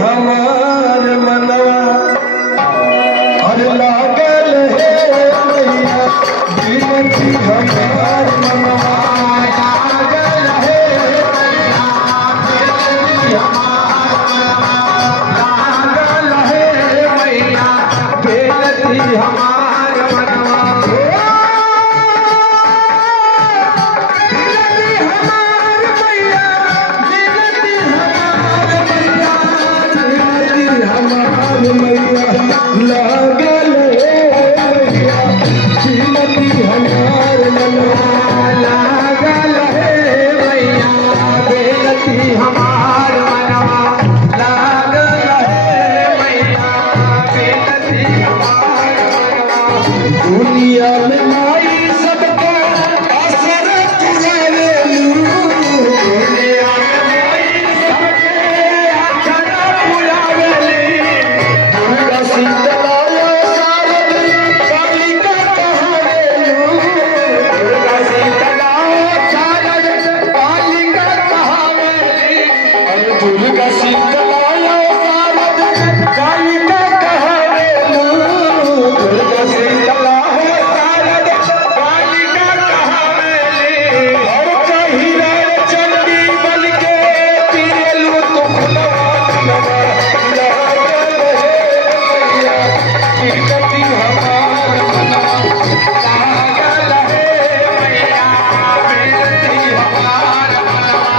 हमार मनवा और लागल है मैया बिनती हमार मनवा लागल है मैया बिनती लागल है मैया बिनती हमार मनवा लागल है श्रीमती हमार मनवा लागल है मैया बेनती हमार मनवा लागल है मैया बेनती हमार मनवा दुनिया में माई सबका असर चुरावे दुनिया में माई सबके असर चुरावे दुर्गा शीतलाया शारद कालिका कहावेलू दुर्गा शीतला है शारद कालिका कहावेली और कहीं रण चंडी बन के तिरेलू तुम नवा लागल है मैया बिनती हमार मनवा लागल है मैया बिनती हमार मनवा हमार मनवा